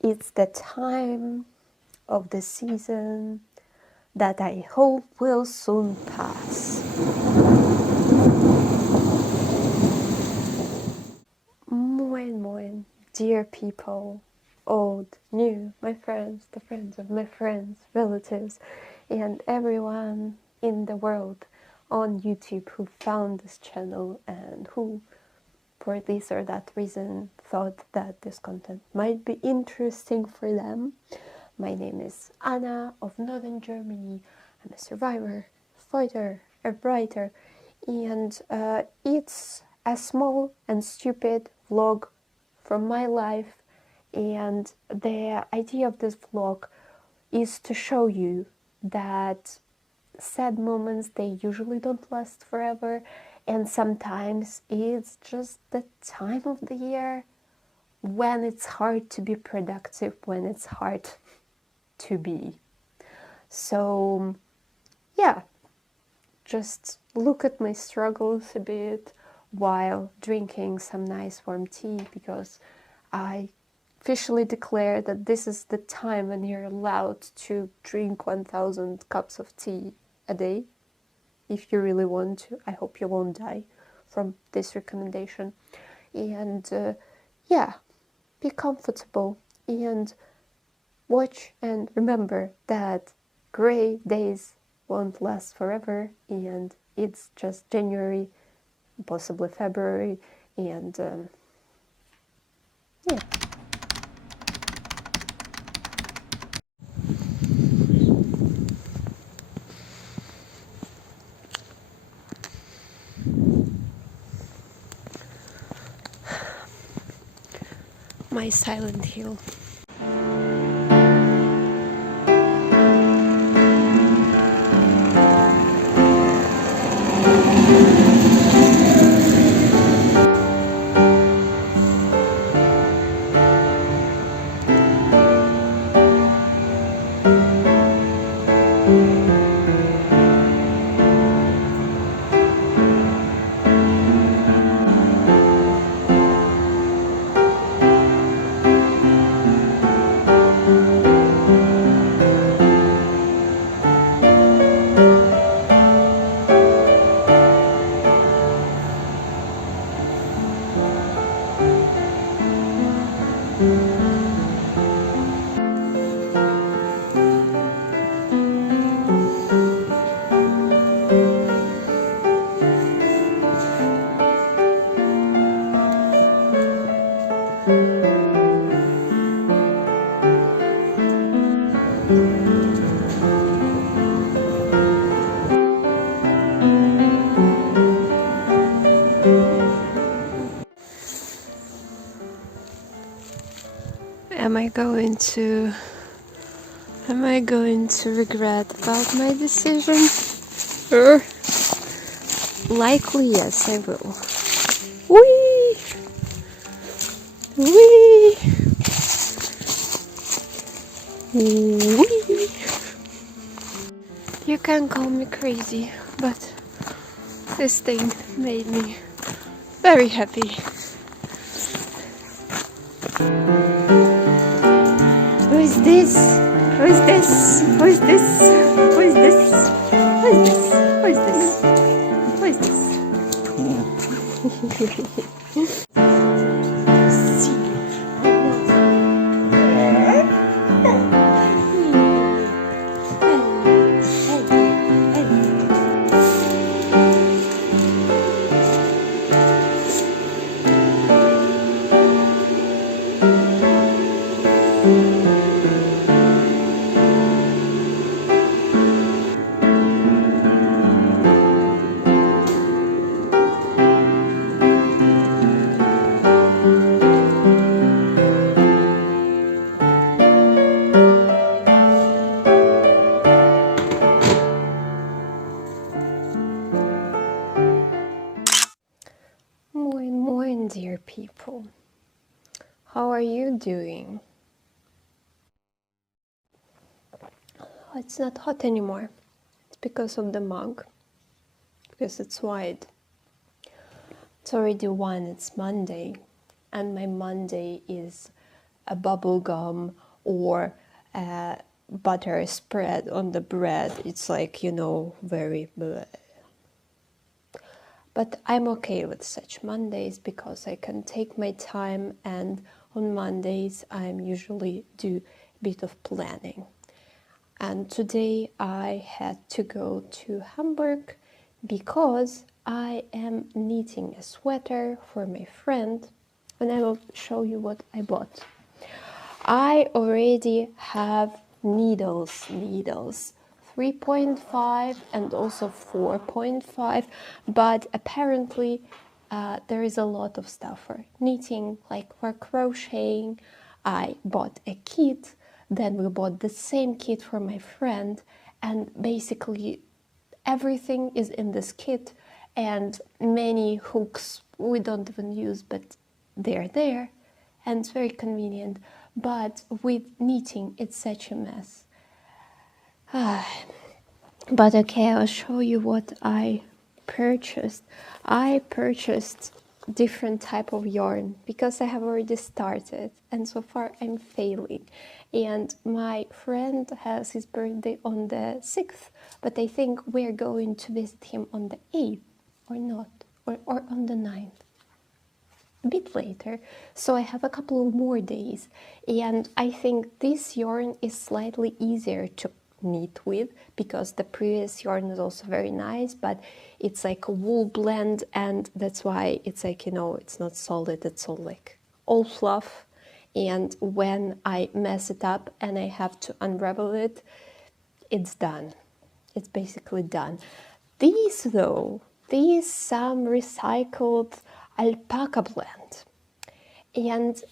It's the time of the season that I hope will soon pass. Moin moin, dear people, old, new, my friends, the friends of my friends, relatives, and everyone in the world on YouTube who found this channel and who, for this or that reason, thought that this content might be interesting for them. My name is Anna of Northern Germany. I'm a survivor, fighter, a writer, and it's a small and stupid vlog from my life. And the idea of this vlog is to show you that sad moments, they usually don't last forever, and sometimes it's just the time of the year when it's hard to be productive, when it's hard to be. So yeah, just look at my struggles a bit while drinking some nice warm tea, because I officially declare that this is the time when you're allowed to drink 1000 cups of tea a day if you really want to. I hope you won't die from this recommendation. And yeah, be comfortable and watch and remember that gray days won't last forever, and it's just January, possibly February, and yeah. My silent hill. Am I going to regret about my decision? Likely yes, I will. Whee! Whee! Whee! You can call me crazy, but this thing made me very happy. Who is this? Who is this? Who is this? Who is this? Who is this? Who is this? Who is this? Moin moin, dear people. How are you doing? Oh, it's not hot anymore. It's because of the mug. Because it's wide. It's already 1, it's Monday. And my Monday is a bubble gum or butter spread on the bread. It's like, you know, very bleh. But I'm okay with such Mondays because I can take my time, and on Mondays I'm usually do a bit of planning. And today I had to go to Hamburg because I am knitting a sweater for my friend, and I will show you what I bought. I already have needles, 3.5 and also 4.5, but apparently there is a lot of stuff for knitting, like for crocheting. I bought a kit, then we bought the same kit for my friend, and basically everything is in this kit, and many hooks we don't even use, but they're there, and it's very convenient. But with knitting, it's such a mess. But okay, I'll show you what I purchased. I purchased different type of yarn because I have already started, and so far I'm failing. And my friend has his birthday on the 6th, but I think we're going to visit him on the 8th, or not, or on the 9th. A bit later, so I have a couple of more days, and I think this yarn is slightly easier to knit with because the previous yarn is also very nice, but it's like a wool blend, and that's why it's like, you know, it's not solid, it's all like all fluff, and when I mess it up and I have to unravel it, it's done. It's basically done. These though, these some recycled alpaca blend, and it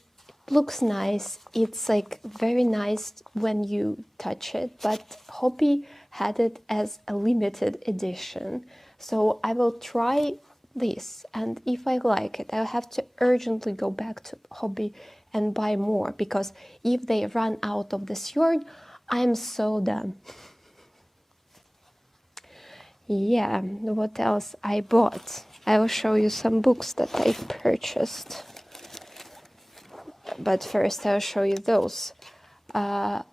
looks nice. It's like very nice when you touch it, but Hobby had it as a limited edition, so I will try this, and if I like it, I'll have to urgently go back to Hobby and buy more, because if they run out of this yarn, I'm so done. Yeah, what else I bought? I will show you some books that I purchased. But first I'll show you those.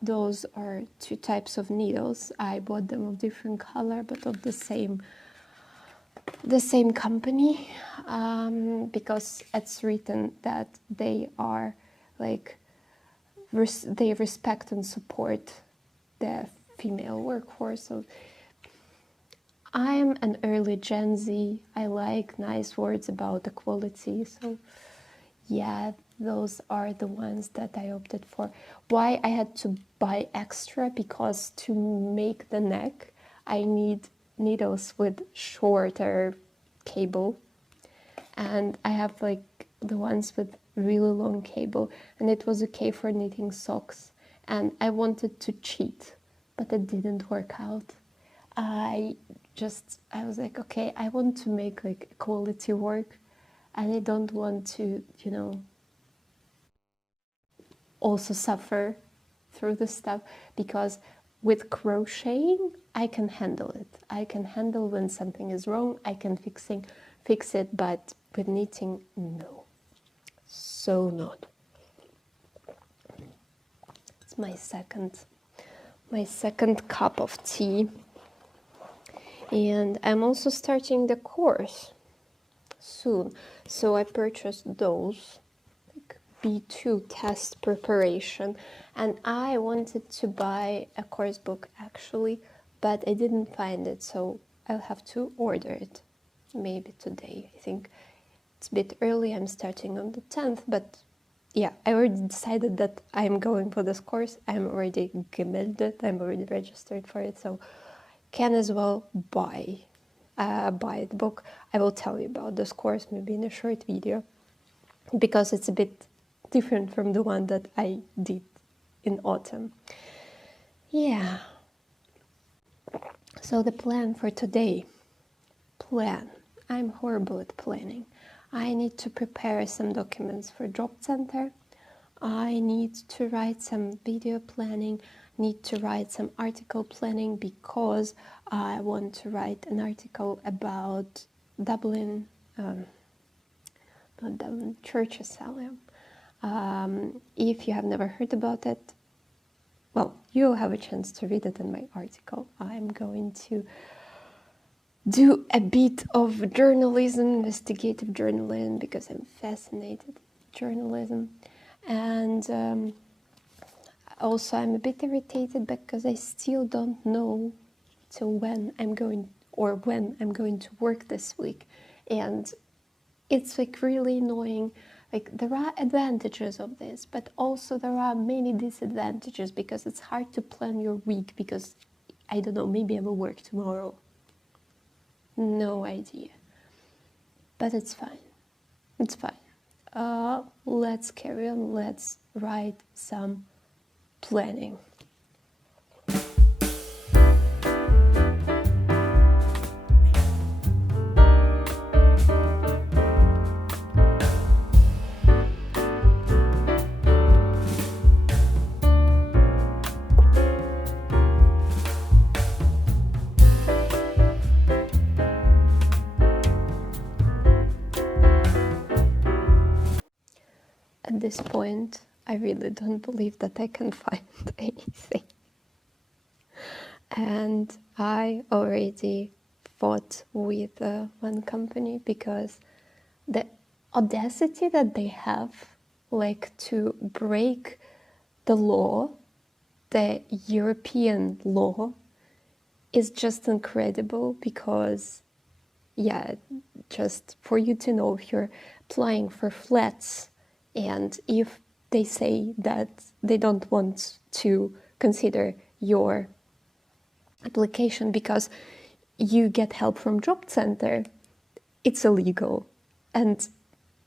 Those are two types of needles. I bought them of different color, but of the same company, because it's written that they are like they respect and support the female workforce. So I'm an early Gen Z. I like nice words about equality. So yeah, those are the ones that I opted for. Why I had to buy extra? Because to make the neck, I need needles with shorter cable. And I have like the ones with really long cable. And it was okay for knitting socks. And I wanted to cheat, but it didn't work out. I was like, okay, I want to make like quality work, and I don't want to, you know, also suffer through the stuff, because with crocheting, I can handle it. I can handle when something is wrong, I can fix it, but with knitting, no. So not. It's my second cup of tea. And I'm also starting the course soon. So I purchased those, like B2 test preparation. And I wanted to buy a course book actually, but I didn't find it. So I'll have to order it maybe today. I think it's a bit early. I'm starting on the 10th, but yeah, I already decided that I'm going for this course. I'm already gemeldet. I'm already registered for it. So can as well buy the book. I will tell you about this course maybe in a short video, because it's a bit different from the one that I did in autumn. Yeah. So the plan for today. I'm horrible at planning. I need to prepare some documents for job center. I need to write some video planning, need to write some article planning, because I want to write an article about Dublin, not Dublin, Church Asylum. If you have never heard about it, well, you'll have a chance to read it in my article. I'm going to do a bit of journalism, investigative journalism, because I'm fascinated with journalism. And also I'm a bit irritated because I still don't know till when I'm going to work this week. And it's like really annoying. Like, there are advantages of this, but also there are many disadvantages, because it's hard to plan your week, because I don't know, maybe I will work tomorrow. No idea. But it's fine. It's fine. Let's carry on. Let's write some planning. At this point, I really don't believe that I can find anything. And I already fought with one company, because the audacity that they have, like, to break the law, the European law, is just incredible. Because, yeah, just for you to know, if you're applying for flats, and if they say that they don't want to consider your application because you get help from job center, it's illegal. And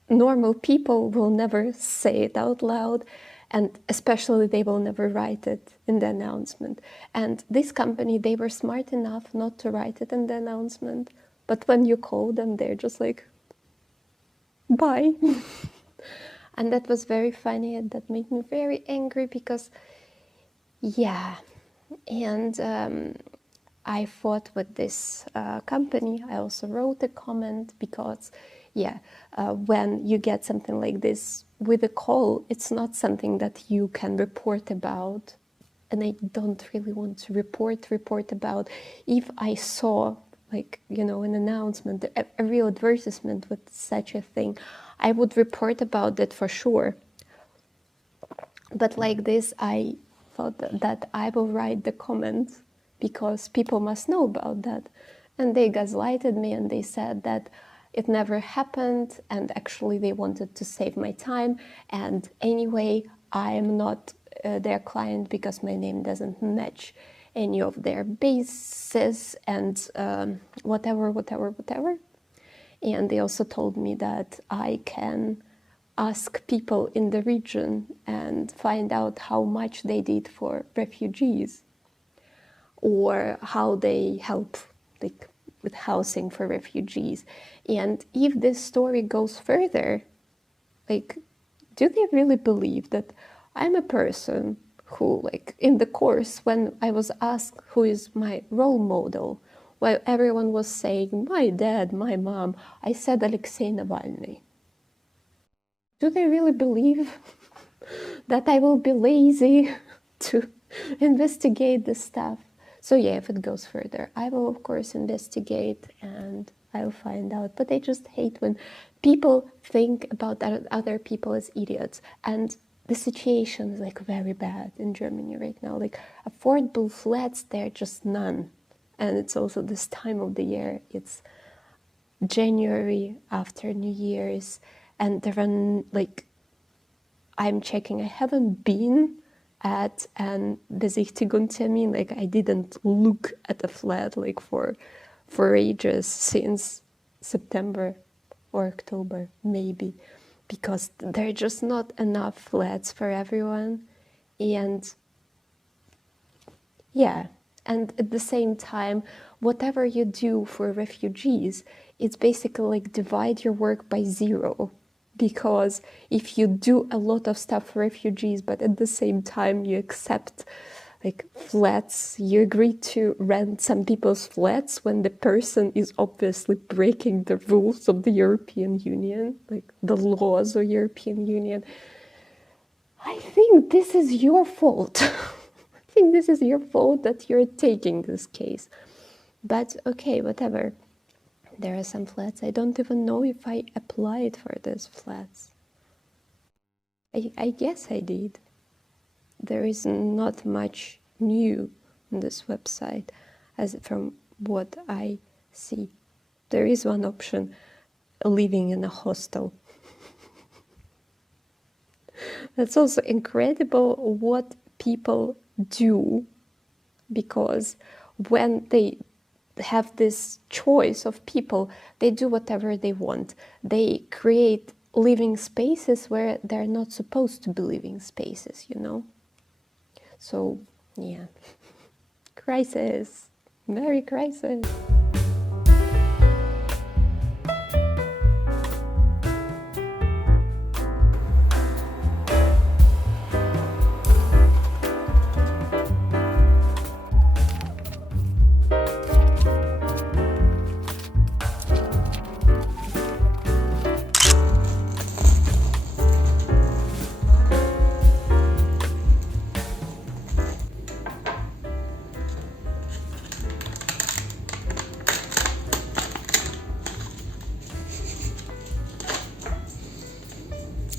normal people will never say it out loud, and especially they will never write it in the announcement. And this company, they were smart enough not to write it in the announcement, but when you call them, they're just like, bye. And that was very funny, and that made me very angry, because, yeah. And I fought with this company. I also wrote a comment, because, yeah, when you get something like this with a call, it's not something that you can report about. And I don't really want to report about. If I saw, like, an announcement, a real advertisement with such a thing, I would report about it for sure. But like this, I thought that I will write the comment, because people must know about that. And they gaslighted me, and they said that it never happened, and actually they wanted to save my time. And anyway, I am not their client, because my name doesn't match any of their bases, and whatever. And they also told me that I can ask people in the region and find out how much they did for refugees, or how they help, like, with housing for refugees. And if this story goes further, like, do they really believe that I'm a person who, like, in the course, when I was asked who is my role model, while everyone was saying my dad, my mom, I said Alexei Navalny. Do they really believe that I will be lazy to investigate this stuff? So yeah, if it goes further, I will of course investigate, and I'll find out. But I just hate when people think about other people as idiots. And the situation is, like, very bad in Germany right now. Like, affordable flats, there are just none. And it's also this time of the year. It's January after New Year's, and there are, like, I'm checking, I haven't been at an Besichtigungstermin, like, I didn't look at a flat, like, for ages, since September or October, maybe, because there are just not enough flats for everyone. And yeah, and at the same time, whatever you do for refugees, it's basically like divide your work by 0. Because if you do a lot of stuff for refugees, but at the same time you accept, like, flats, you agree to rent some people's flats when the person is obviously breaking the rules of the European Union, like the laws of European Union, I think this is your fault. I think this is your fault that you're taking this case. But okay, whatever. There are some flats. I don't even know if I applied for these flats. I guess I did. There is not much new on this website as from what I see. There is one option, living in a hostel. That's also incredible what people do, because when they have this choice of people, they do whatever they want. They create living spaces where they're not supposed to be living spaces, you know? So, yeah. Crisis. Very crisis.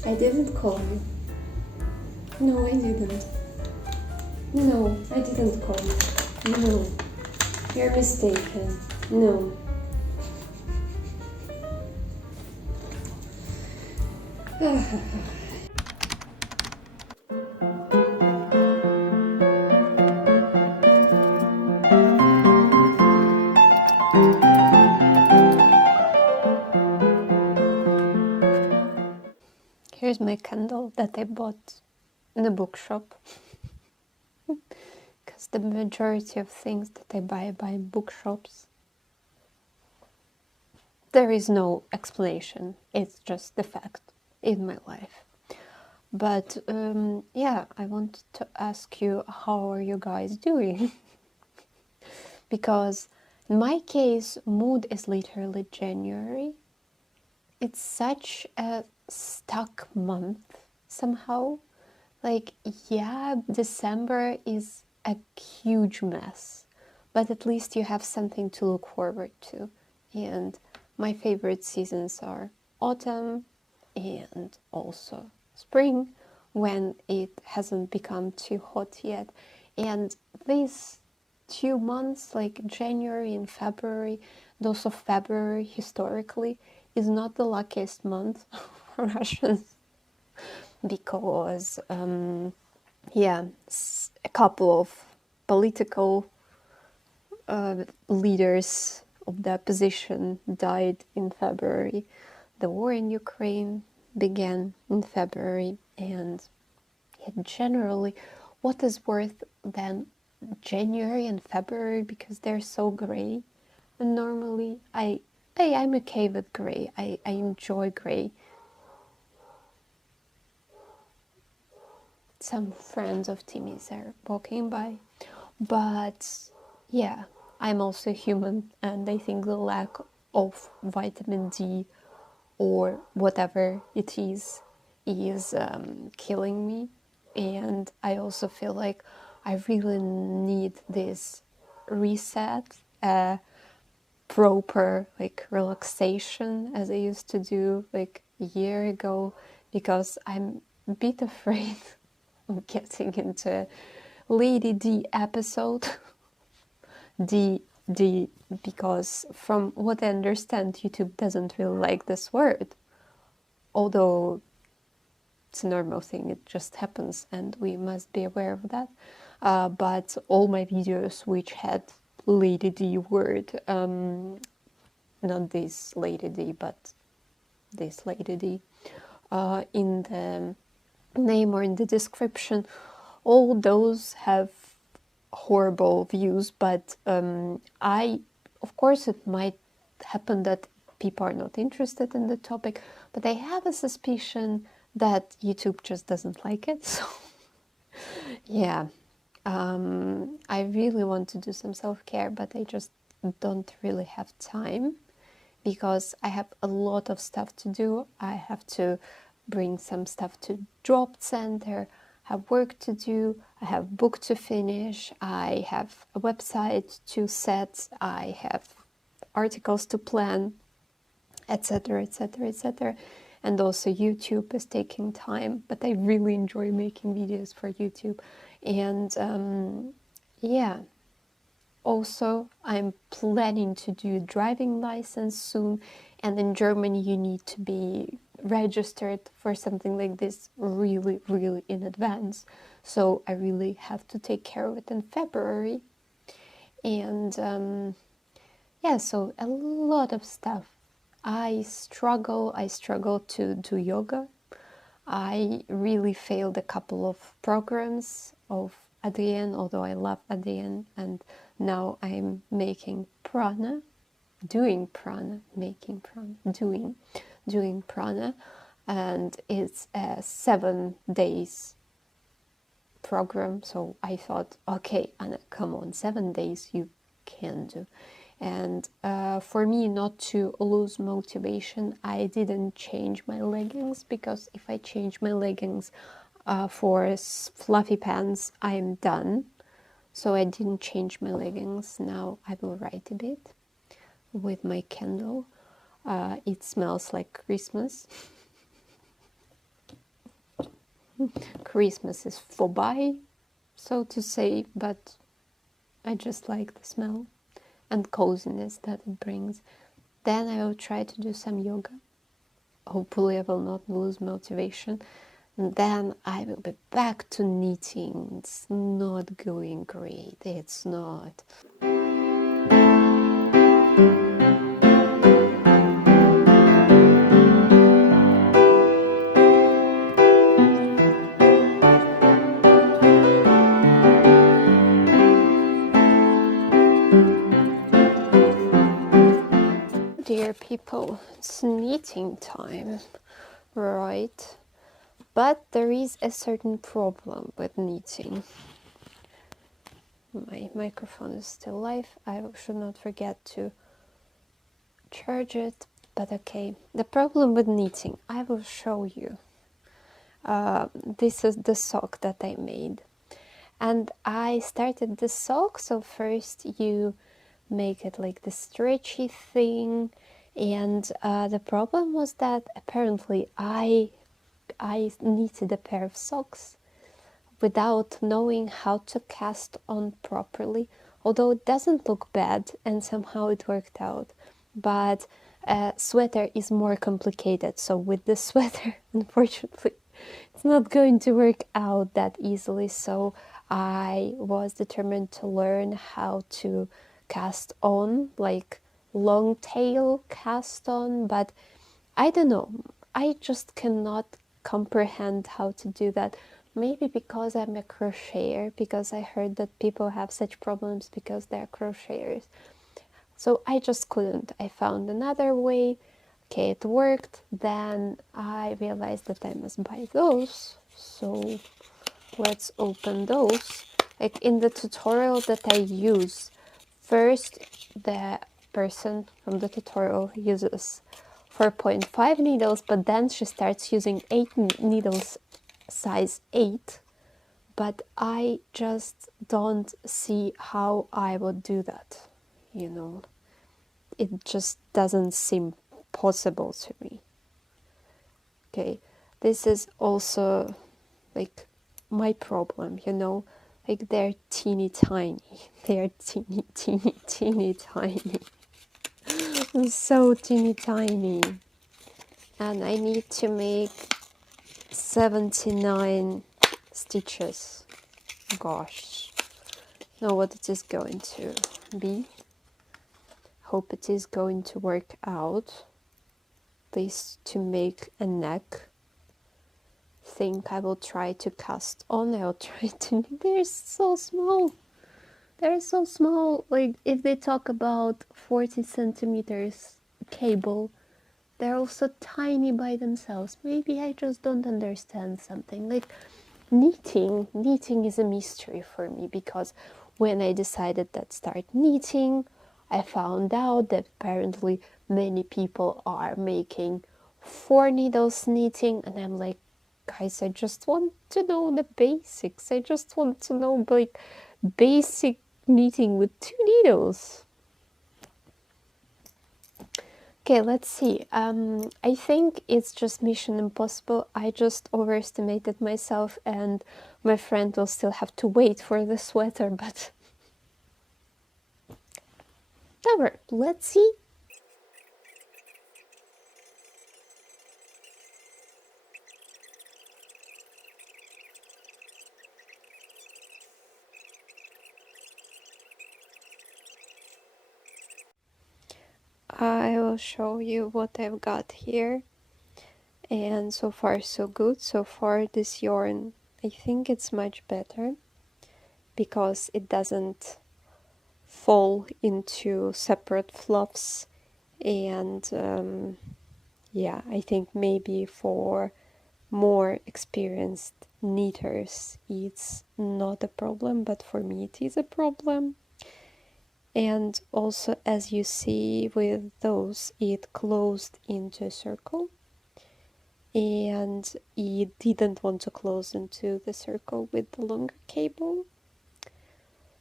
I didn't call you. No, I didn't. No, I didn't call you. No, you're mistaken. No. Here's my candle that I bought in a bookshop. Because the majority of things that I buy in bookshops. There is no explanation. It's just the fact in my life. But yeah, I wanted to ask you, how are you guys doing? Because in my case, mood is literally January. It's such a stuck month somehow. Like, yeah, December is a huge mess, but at least you have something to look forward to. And my favorite seasons are autumn and also spring, when it hasn't become too hot yet. And these 2 months, like January and February, those of February historically is not the luckiest month for Russians, because yeah, a couple of political leaders of the opposition died in February. The war in Ukraine began in February, and generally, what is worse than January and February, because they're so gray. And normally, I'm okay with gray. I enjoy gray. Some friends of Timmy's are walking by, but yeah, I'm also human, and I think the lack of vitamin D or whatever it is killing me. And I also feel like I really need this reset, proper like relaxation, as I used to do like a year ago, because I'm a bit afraid of getting into Lady D episode. D, because from what I understand, YouTube doesn't really like this word, although it's a normal thing, it just happens, and we must be aware of that. But all my videos which had Lady D word, not this Lady D, but this Lady D, in the name or in the description, all those have horrible views. But of course it might happen that people are not interested in the topic, but I have a suspicion that YouTube just doesn't like it. So yeah, I really want to do some self-care, but I just don't really have time, because I have a lot of stuff to do. I have to bring some stuff to drop center, have work to do, I have book to finish, I have a website to set, I have articles to plan, etc, etc, etc. And also YouTube is taking time, but I really enjoy making videos for YouTube. And yeah, also I'm planning to do a driving license soon, and in Germany you need to be registered for something like this really, really in advance. So I really have to take care of it in February. And yeah, so a lot of stuff. I struggle to do yoga. I really failed a couple of programs of Adrienne, although I love Adrienne, and now I'm making prana, doing prana, doing prana, and it's a 7 days program. So I thought, okay, Anna, come on, 7 days you can do. And for me not to lose motivation, I didn't change my leggings, because if I change my leggings for fluffy pants, I'm done. So I didn't change my leggings. Now I will write a bit with my candle. It smells like Christmas. Christmas is vorbei, so to say, but I just like the smell and coziness that it brings. Then I will try to do some yoga. Hopefully I will not lose motivation. And then I will be back to knitting. It's not going great. It's not. Dear people, it's knitting time, right? But there is a certain problem with knitting. My microphone is still live. I should not forget to charge it, but okay. The problem with knitting, I will show you. This is the sock that I made. And I started the sock, so first you make it like the stretchy thing, and the problem was that apparently I knitted a pair of socks without knowing how to cast on properly, although it doesn't look bad and somehow it worked out. But a sweater is more complicated, so with the sweater, unfortunately, it's not going to work out that easily. So I was determined to learn how to cast on, like long tail cast on, but I don't know, I just cannot comprehend how to do that. Maybe because I'm a crocheter, because I heard that people have such problems because they're crocheters. So I just couldn't. I found another way. Okay, it worked. Then I realized that I must buy those. So let's open those. Like in the tutorial that I use, first the person from the tutorial uses 4.5 needles, but then she starts using 8 needles, size 8. But I just don't see how I would do that, you know. It just doesn't seem possible to me. Okay, this is also like my problem, you know. Like they're teeny tiny. They're teeny, teeny, teeny tiny. So teeny tiny. And I need to make 79 stitches. Gosh. Know what it is going to be. Hope it is going to work out. This to make a neck. Think I will try to cast on. I'll try to. They're so small. They're so small. Like if they talk about 40 centimeters cable, they're also tiny by themselves. Maybe I just don't understand something. Like knitting is a mystery for me, because when I decided to start knitting, I found out that apparently many people are making 4 needles knitting, and I'm like, guys, I just want to know the basics. I just want to know like basic knitting with 2 needles. Okay, let's see. I think it's just Mission Impossible. I just overestimated myself, and my friend will still have to wait for the sweater, but whatever. Let's see. I will show you what I've got here. And so far so good. So far this yarn, I think it's much better because it doesn't fall into separate fluffs. And yeah, I think maybe for more experienced knitters it's not a problem, but for me it is a problem. And also, as you see with those, it closed into a circle, and it didn't want to close into the circle with the longer cable,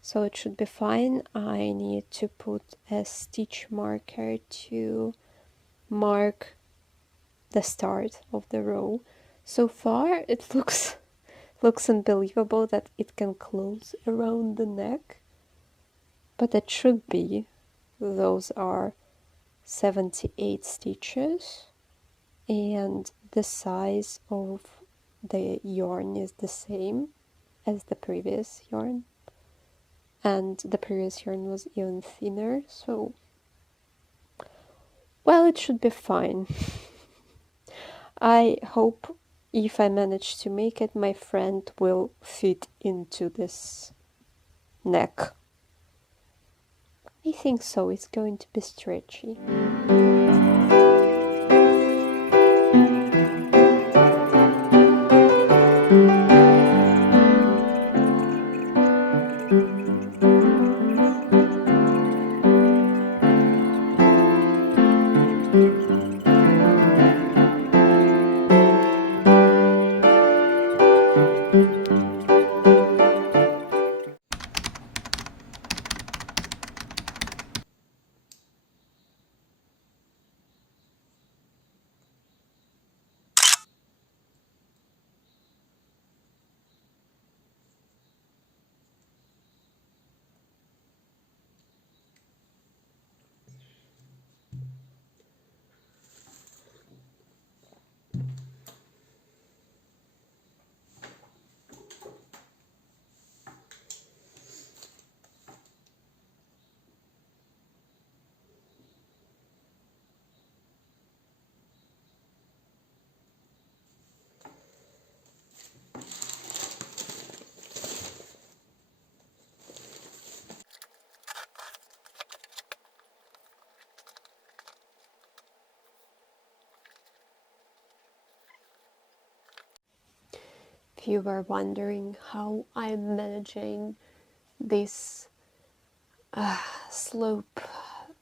so it should be fine. I need to put a stitch marker to mark the start of the row. So far it looks unbelievable that it can close around the neck, but it should be. Those are 78 stitches, and the size of the yarn is the same as the previous yarn, and the previous yarn was even thinner, so well, it should be fine. I hope if I manage to make it, my friend will fit into this neck. I think so. It's going to be stretchy. If you were wondering how I'm managing this slope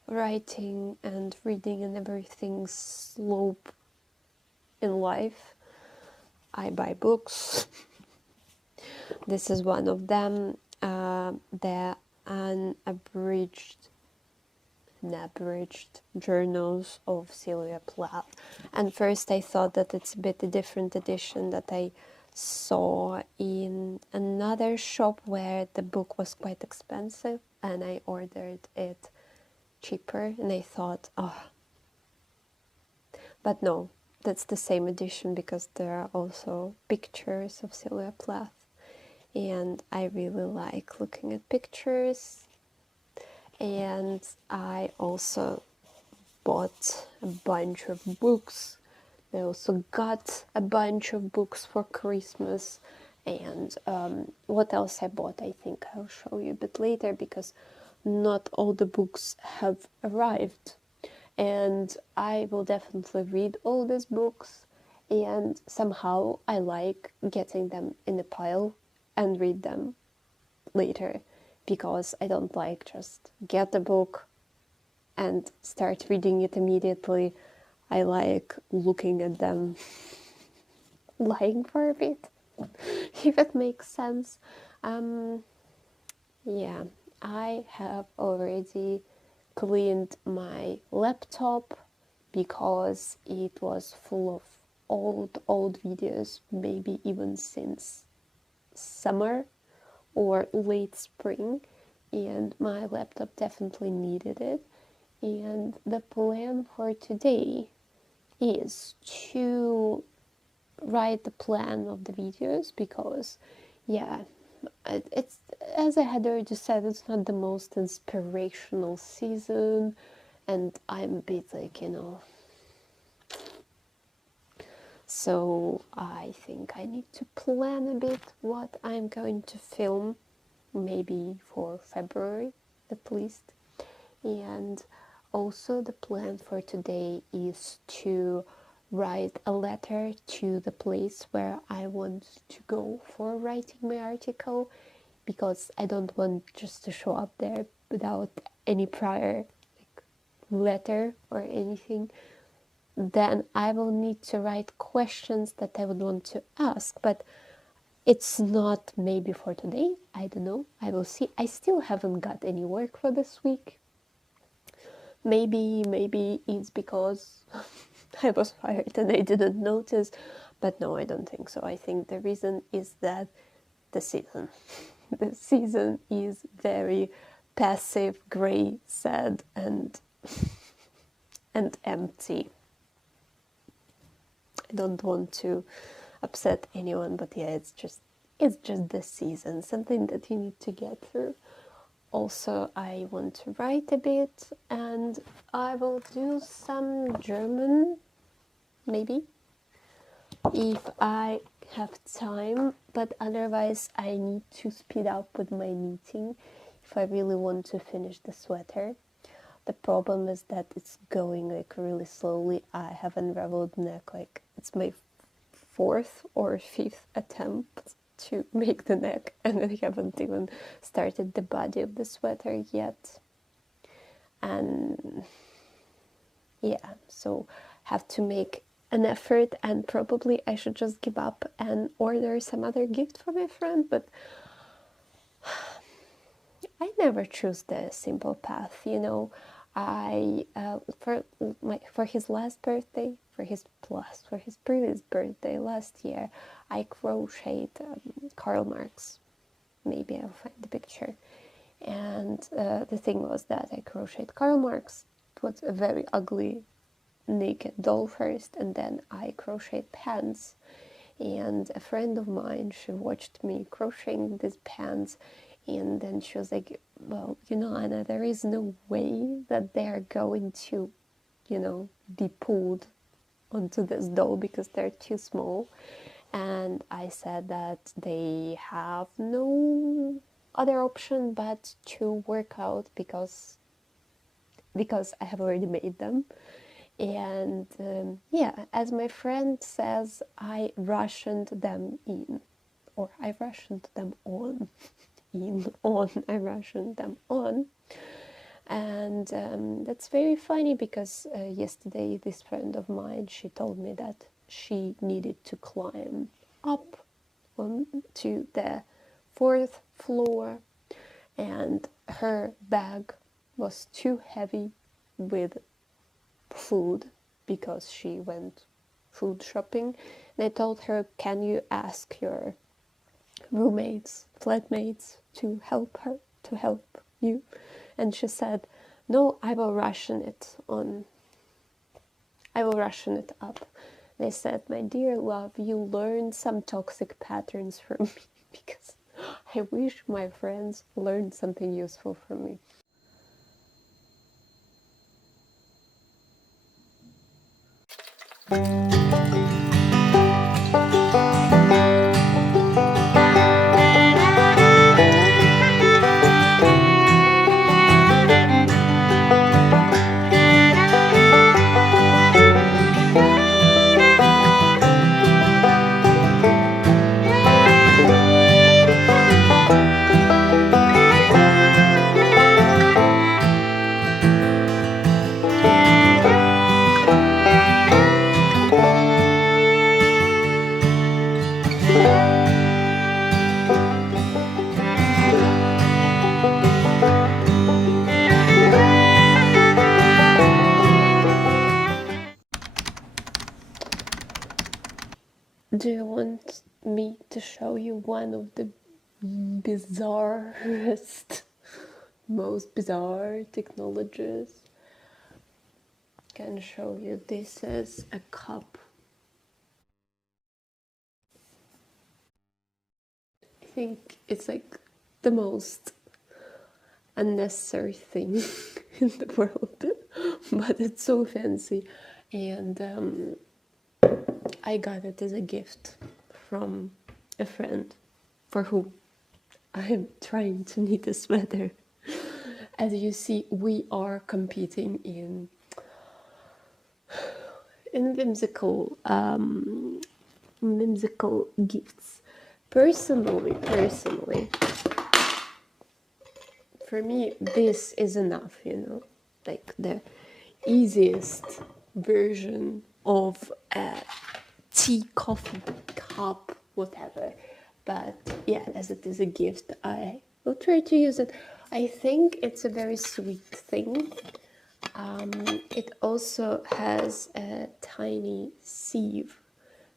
writing and reading and everything slope in life, I buy books. This is one of them, the unabridged journals of Sylvia Plath. And first I thought that it's a bit a different edition that I saw in another shop where the book was quite expensive, and I ordered it cheaper, and I thought, oh, but no, that's the same edition because there are also pictures of Sylvia Plath, and I really like looking at pictures. And I also bought a bunch of books. I also got a bunch of books for Christmas. And what else I bought, I think I'll show you a bit later, because not all the books have arrived. And I will definitely read all these books, and somehow I like getting them in a pile and read them later, because I don't like just get the book and start reading it immediately. I like looking at them lying for a bit, if it makes sense. Yeah, I have already cleaned my laptop because it was full of old videos, maybe even since summer or late spring, and my laptop definitely needed it. And the plan for today is to write the plan of the videos, because it's, as I had already said, it's not the most inspirational season, and I'm a bit like, so I think I need to plan a bit what I'm going to film, maybe for February at least. And also the plan for today is to write a letter to the place where I want to go for writing my article, because I don't want just to show up there without any prior letter or anything. Then I will need to write questions that I would want to ask, but it's not maybe for today. I don't know. I will see. I still haven't got any work for this week. Maybe it's because I was fired and I didn't notice, but no, I don't think so. I think the reason is that the season is very passive, grey, sad, and empty. I don't want to upset anyone, but yeah, it's just the season, something that you need to get through. Also, I want to write a bit, and I will do some German, maybe, if I have time, but otherwise I need to speed up with my knitting if I really want to finish the sweater. The problem is that it's going like really slowly. I have unraveled neck, like it's my 4th or 5th attempt to make the neck, and I haven't even started the body of the sweater yet. And yeah, so have to make an effort, and probably I should just give up and order some other gift for my friend, but I never choose the simple path, I for his last birthday, for his previous birthday last year, I crocheted Karl Marx. Maybe I'll find the picture. And the thing was that I crocheted Karl Marx. It was a very ugly naked doll first, and then I crocheted pants. And a friend of mine, she watched me crocheting these pants, and then she was like, well, Anna, there is no way that they're going to, be pulled onto this doll because they're too small. And I said that they have no other option but to work out, because I have already made them. And as my friend says, I rationed them in, or I rationed them on. I rationed them on. And that's very funny, because yesterday this friend of mine, she told me that she needed to climb up to the 4th floor, and her bag was too heavy with food because she went food shopping. And I told her, can you ask your roommates, flatmates to help you? And she said, no, I will ration it up. And I said, my dear love, you learned some toxic patterns from me, because I wish my friends learned something useful from me. want me to show you one of the bizarrest, most bizarre technologies. I can show you. This is a cup. I think it's like the most unnecessary thing in the world, but it's so fancy. And I got it as a gift from a friend for whom I am trying to knit a sweater. As you see, we are competing in whimsical gifts. Personally, for me, this is enough, you know, like the easiest version of a tea, coffee cup, whatever. But yeah, as it is a gift, I will try to use it. I think it's a very sweet thing. It also has a tiny sieve,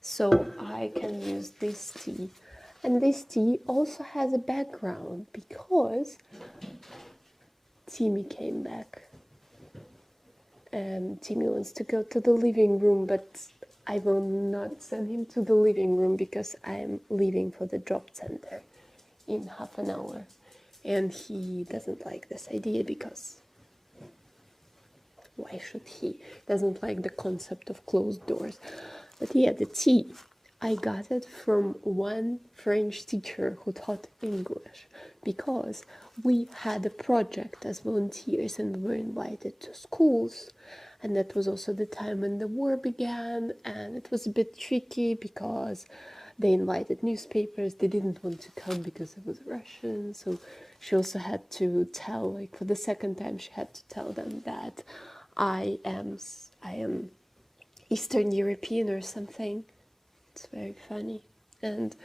so I can use this tea. And this tea also has a background because Timmy came back. Timmy wants to go to the living room, but I will not send him to the living room because I am leaving for the job center in half an hour. And he doesn't like this idea because why should he? Doesn't like the concept of closed doors. But yeah, the tea, I got it from one French teacher who taught English because we had a project as volunteers and we were invited to schools. And that was also the time when the war began, and it was a bit tricky because they invited newspapers. They didn't want to come because it was Russian, so she also had to tell, like for the second time, she had to tell them that I am Eastern European or something. It's very funny. And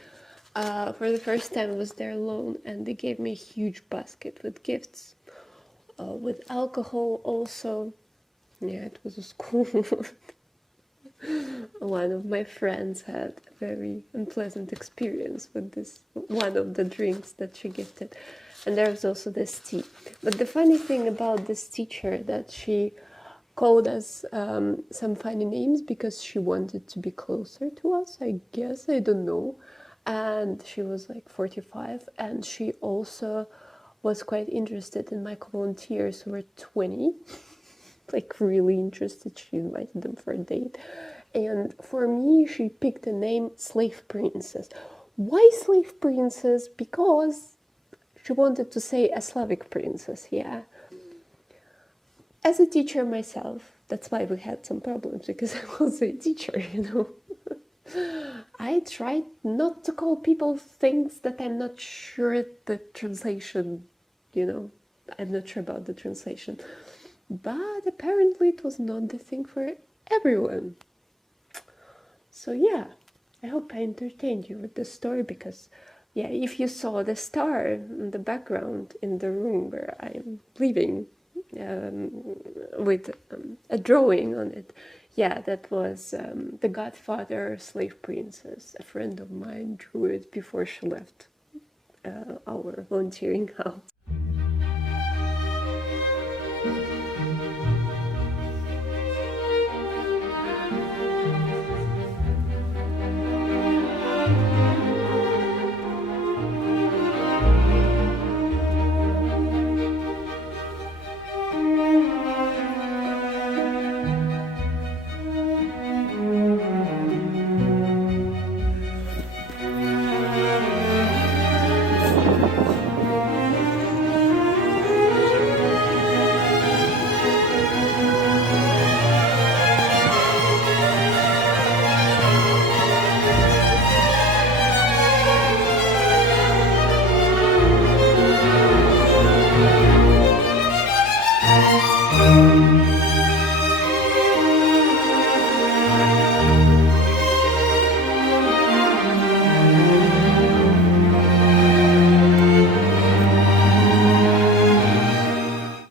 for the first time I was there alone, and they gave me a huge basket with gifts, with alcohol also. Yeah, it was a school. One of my friends had a very unpleasant experience with this, one of the drinks that she gifted. And there was also this tea. But the funny thing about this teacher, that she called us some funny names because she wanted to be closer to us, I guess, I don't know. And she was like 45, and she also was quite interested in my volunteers who were 20. Like really interested. She invited them for a date. And for me, she picked the name Slave Princess. Why Slave Princess? Because she wanted to say a Slavic princess, yeah. As a teacher myself, that's why we had some problems, because I was a teacher, you know. I tried not to call people things that I'm not sure the translation, you know, I'm not sure about the translation. But apparently it was not the thing for everyone. So yeah, I hope I entertained you with this story, because yeah, if you saw the star in the background in the room where I'm living, with a drawing on it, yeah, that was the Godfather Slave Princess. A friend of mine drew it before she left our volunteering house.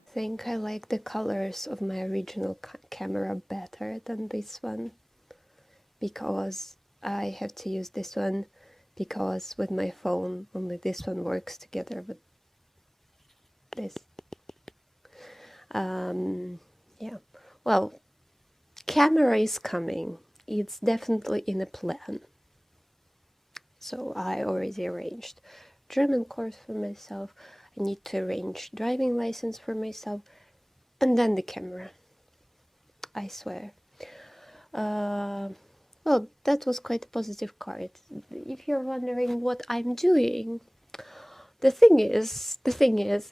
I think I like the colors of my original camera better than this one, because I have to use this one because with my phone only this one works together with this. Yeah, well, camera is coming. It's definitely in a plan. So I already arranged German course for myself. I need to arrange driving license for myself, and then the camera. I swear. Well, that was quite a positive card. If you're wondering what I'm doing, the thing is,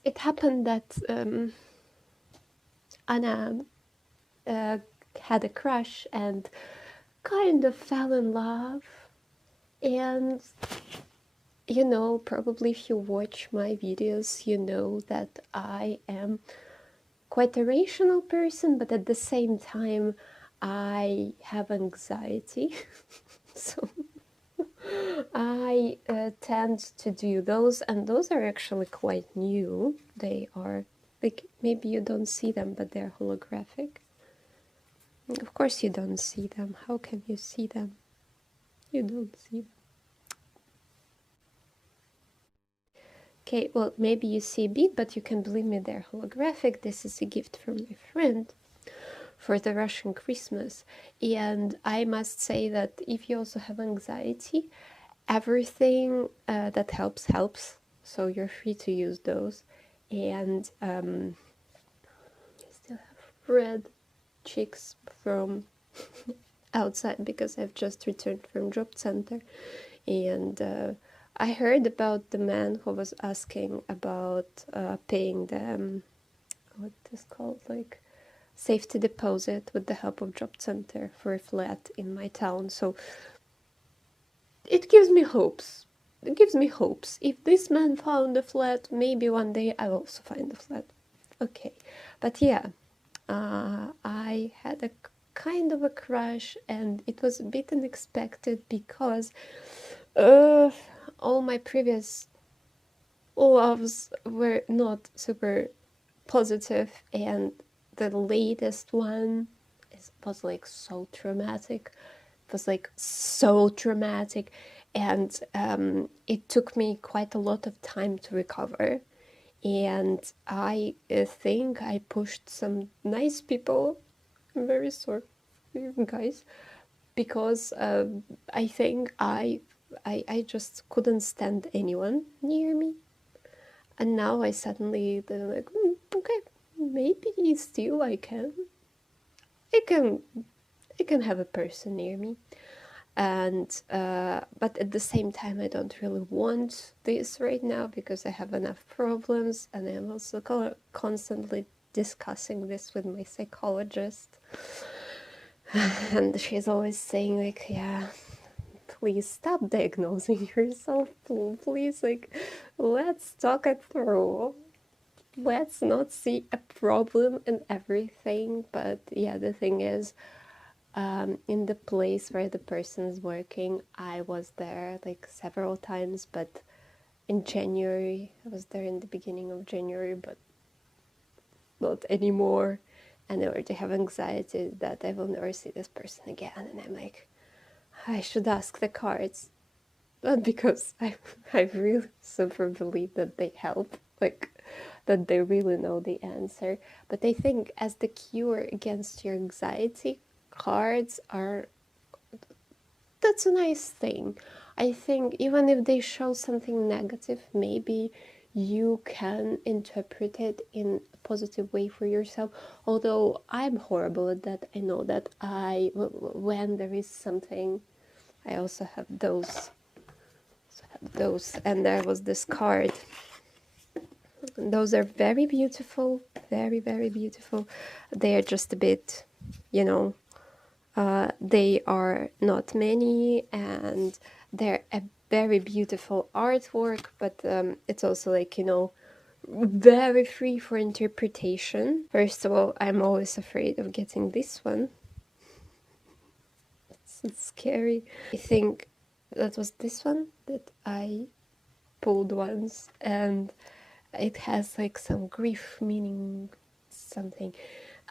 it happened that Anna had a crush and kind of fell in love. And, you know, probably if you watch my videos, you know that I am quite a rational person, but at the same time, I have anxiety. So I tend to do those, and those are actually quite new. They are, like, maybe you don't see them, but they're holographic. Of course you don't see them. How can you see them? You don't see them. Okay, well, maybe you see a bit, but you can believe me, they're holographic. This is a gift from my friend for the Russian Christmas. And I must say that if you also have anxiety, everything that helps. So you're free to use those. And I still have red cheeks from outside because I've just returned from job center. And I heard about the man who was asking about paying them, what is called, like safety deposit with the help of job center for a flat in my town. So it gives me hopes. It gives me hopes. If this man found a flat, maybe one day I'll also find a flat. Okay, but yeah, I had a kind of a crush, and it was a bit unexpected because all my previous loves were not super positive, and the latest one was like so traumatic. It was like so traumatic, and it took me quite a lot of time to recover. And I think I pushed some nice people. I'm very sorry, guys, because I think I just couldn't stand anyone near me. And now I suddenly they're like, okay, maybe still I can have a person near me. And but at the same time, I don't really want this right now because I have enough problems, and I'm also constantly discussing this with my psychologist. And she's always saying like, yeah, please stop diagnosing yourself, please, like, let's talk it through. Let's not see a problem in everything. But yeah, the thing is, in the place where the person is working, I was there like several times, but in January, I was there in the beginning of January, but not anymore. And I already have anxiety that I will never see this person again. And I'm like, I should ask the cards. Not because I really super believe that they help, like that they really know the answer. But I think as the cure against your anxiety, cards are, that's a nice thing. I think even if they show something negative, maybe you can interpret it in a positive way for yourself. Although I'm horrible at that, I know that when there is something, I also have those, and there was this card. Those are very beautiful, very, very beautiful. They are just a bit, you know, they are not many, and they're a very beautiful artwork, but it's also like, you know, very free for interpretation. First of all, I'm always afraid of getting this one. It's scary. I think that was this one that I pulled once, and it has like some grief meaning something.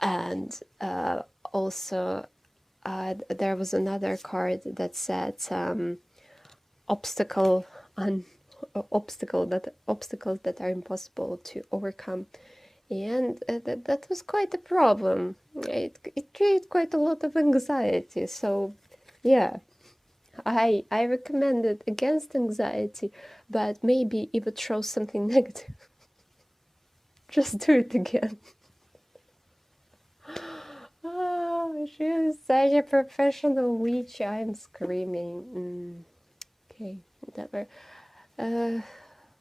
And also there was another card that said obstacles that are impossible to overcome, and that was quite a problem. It created quite a lot of anxiety. So yeah, I recommend it against anxiety, but maybe if it shows something negative, just do it again. Oh, she is such a professional witch. I'm screaming. Okay, whatever.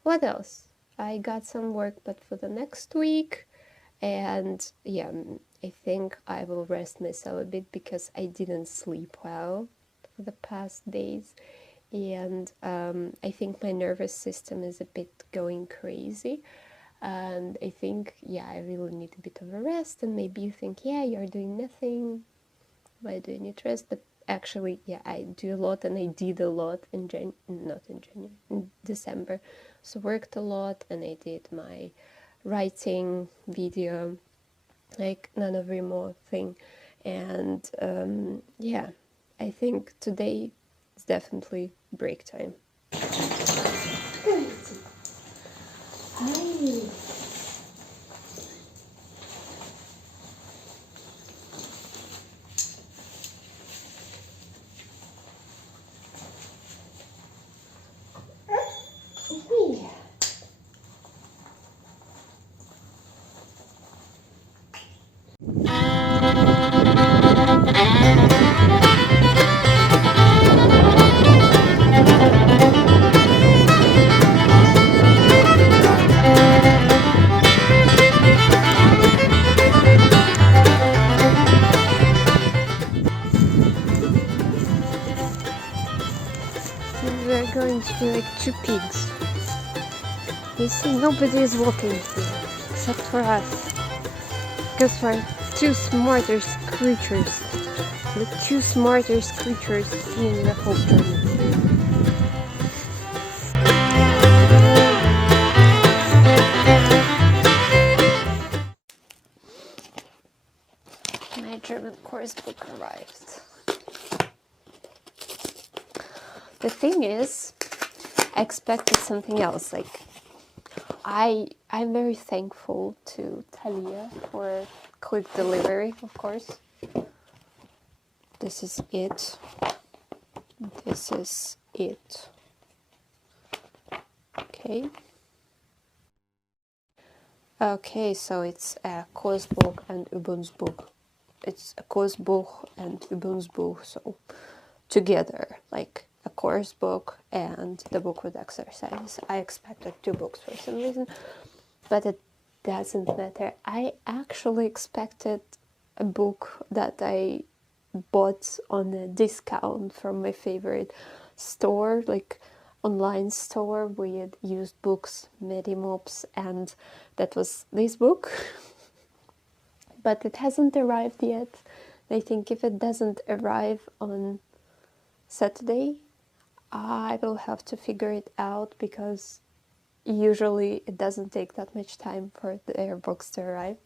What else? I got some work, but for the next week. And yeah, I think I will rest myself a bit because I didn't sleep well for the past days. And I think my nervous system is a bit going crazy. And I think, yeah, I really need a bit of a rest. And maybe you think, yeah, you're doing nothing. Why do you need rest? But actually, yeah, I do a lot, and I did a lot in in December. So worked a lot, and I did my writing video, like none of remote thing. And yeah, I think today is definitely break time. Hi. We're going to be like two pigs. You see, nobody is walking here except for us, because we're two smartest creatures. The two smartest creatures in the whole journey. My German course book arrived. The thing is, I expected something else. Like, I'm very thankful to Talia for quick delivery, of course. This is it. This is it. Okay. Okay, so it's a Kursbuch and Übungsbuch. It's a Kursbuch and Übungsbuch, so together, like a course book and the book with exercises. I expected two books for some reason, but it doesn't matter. I actually expected a book that I bought on a discount from my favorite store, like online store with used books, Medimops, and that was this book. But it hasn't arrived yet. I think if it doesn't arrive on Saturday, I will have to figure it out, because usually it doesn't take that much time for their books to arrive.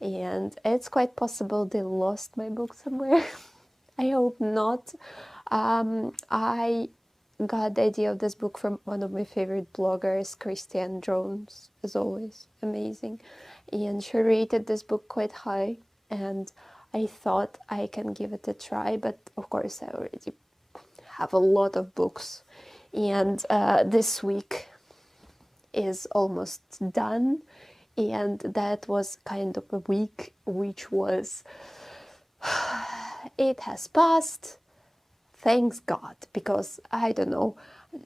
And it's quite possible they lost my book somewhere. I hope not. I got the idea of this book from one of my favorite bloggers, Christiane Jones, as always, amazing. And she rated this book quite high, and I thought I can give it a try, but of course I already have a lot of books. And this week is almost done, and that was kind of a week which was it has passed, thanks God, because I don't know,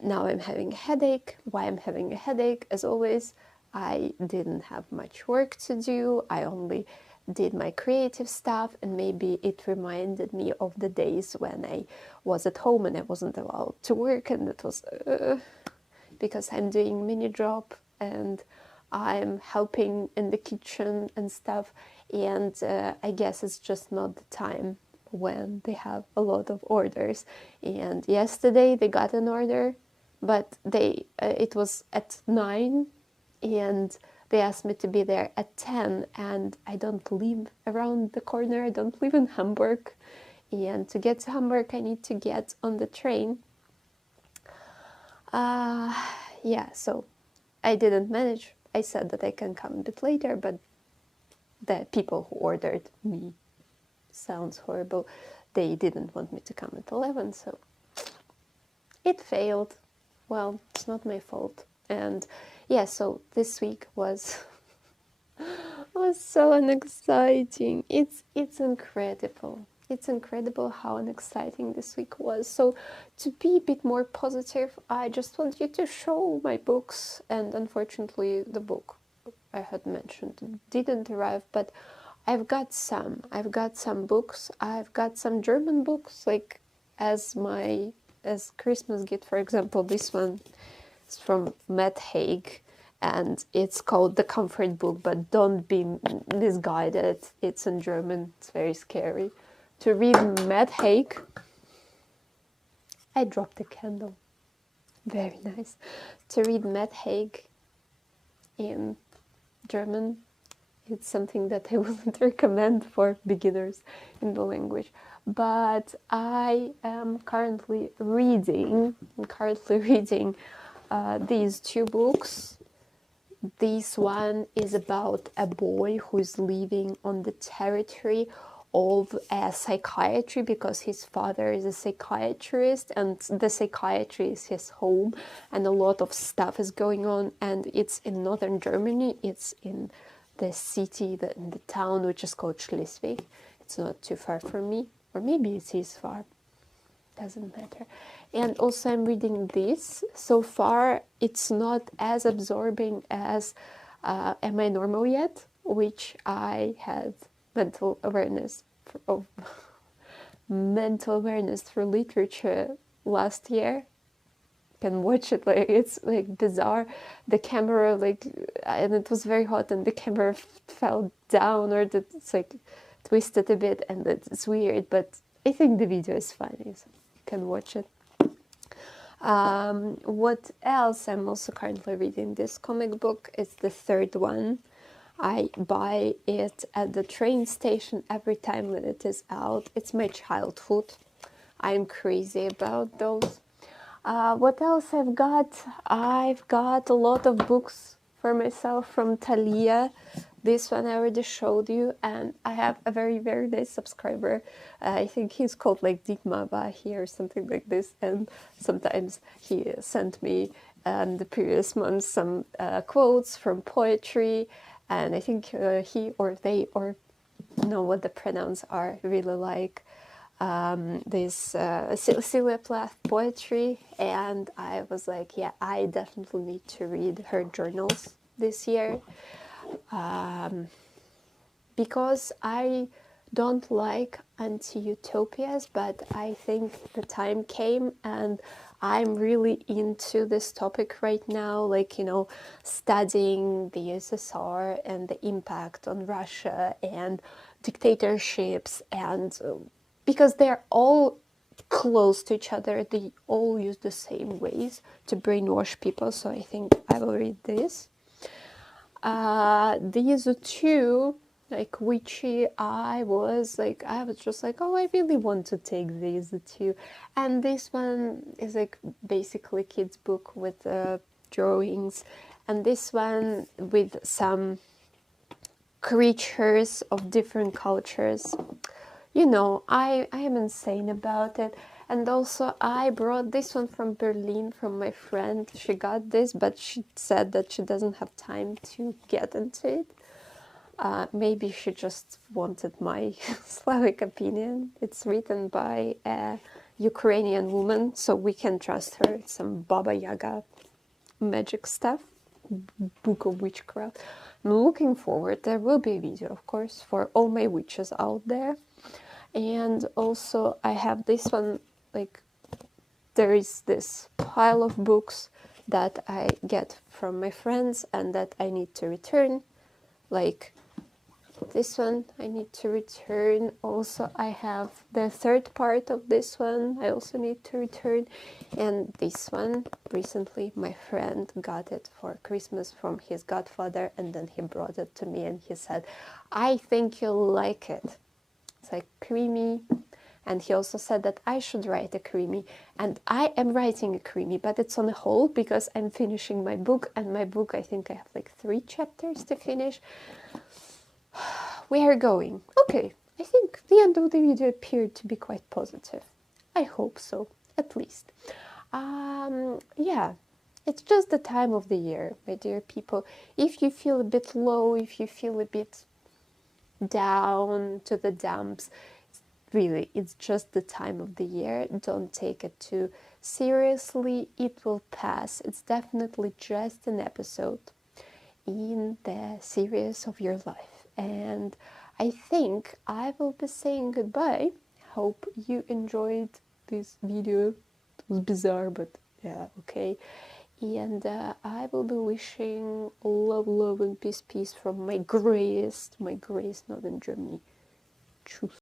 now I'm having a headache. Why I'm having a headache? As always, I didn't have much work to do. I only did my creative stuff, and maybe it reminded me of the days when I was at home and I wasn't allowed to work, and it was because I'm doing mini job and I'm helping in the kitchen and stuff, and I guess it's just not the time when they have a lot of orders. And yesterday they got an order, but it was at 9, and they asked me to be there at 10, and I don't live around the corner. I don't live in Hamburg, and to get to Hamburg I need to get on the train. Yeah, so I didn't manage. I said that I can come a bit later, but the people who ordered me, sounds horrible, they didn't want me to come at 11, so it failed. Well, it's not my fault. And yeah, so this week was so unexciting. It's incredible. It's incredible how unexciting this week was. So to be a bit more positive, I just want you to show my books. And unfortunately, the book I had mentioned didn't arrive, but I've got some. I've got some books. I've got some German books, like as Christmas gift. For example, this one is from Matt Haig, and it's called The Comfort Book, but don't be misguided. It's in German. It's very scary. To read Matt Haig, I dropped the candle. Very nice. To read Matt Haig in German, it's something that I wouldn't recommend for beginners in the language. But I am currently reading these two books. This one is about a boy who is living on the territory of a psychiatry because his father is a psychiatrist and the psychiatry is his home, and a lot of stuff is going on, and it's in northern Germany. It's in the city, in the town, which is called Schleswig. It's not too far from me, or maybe it is far, doesn't matter. And also I'm reading this. So far it's not as absorbing as Am I Normal Yet, which I had mental awareness through literature last year. Can watch it, like it's like bizarre. The camera, like, and it was very hot, and the camera fell down, or it's like twisted a bit, and it's weird. But I think the video is funny, so you can watch it. What else? I'm also currently reading this comic book. It's the third one. I buy it at the train station every time that it is out. It's my childhood. I'm crazy about those. What else I've got? I've got a lot of books for myself from Thalia. This one I already showed you, and I have a very, very nice subscriber. I think he's called like Digma Bahi or something like this, and sometimes he sent me the previous month some quotes from poetry, and I think he or they or know what the pronouns are really like this Sylvia Plath poetry, and I was like, yeah, I definitely need to read her journals this year, because I don't like anti-utopias, but I think the time came, and I'm really into this topic right now, like, you know, studying the USSR and the impact on Russia and dictatorships, and because they're all close to each other, they all use the same ways to brainwash people, so I think I will read this. These are two, like, which I was just like, oh, I really want to take these two. And this one is like basically a kid's book with drawings, and this one with some creatures of different cultures. You know, I am insane about it. And also I brought this one from Berlin from my friend. She got this, but she said that she doesn't have time to get into it. Maybe she just wanted my Slavic opinion. It's written by a Ukrainian woman, so we can trust her. It's some Baba Yaga magic stuff, book of witchcraft. I'm looking forward. There will be a video, of course, for all my witches out there. And also I have this one, like, there is this pile of books that I get from my friends and that I need to return, like this one I need to return. Also I have the third part of this one I also need to return, and this one recently my friend got it for Christmas from his godfather, and then he brought it to me and he said, I think you'll like it. It's like creamy And he also said that I should write a krimi. And I am writing a krimi, but it's on hold because I'm finishing my book. And my book, I think I have like 3 chapters to finish. We are going. Okay, I think the end of the video appeared to be quite positive. I hope so, at least. Yeah, it's just the time of the year, my dear people. If you feel a bit low, if you feel a bit down to the dumps, really, it's just the time of the year. Don't take it too seriously. It will pass. It's definitely just an episode in the series of your life. And I think I will be saying goodbye. Hope you enjoyed this video. It was bizarre, but yeah, okay. And I will be wishing love, love, and peace from my greyest northern Germany. Tschüss.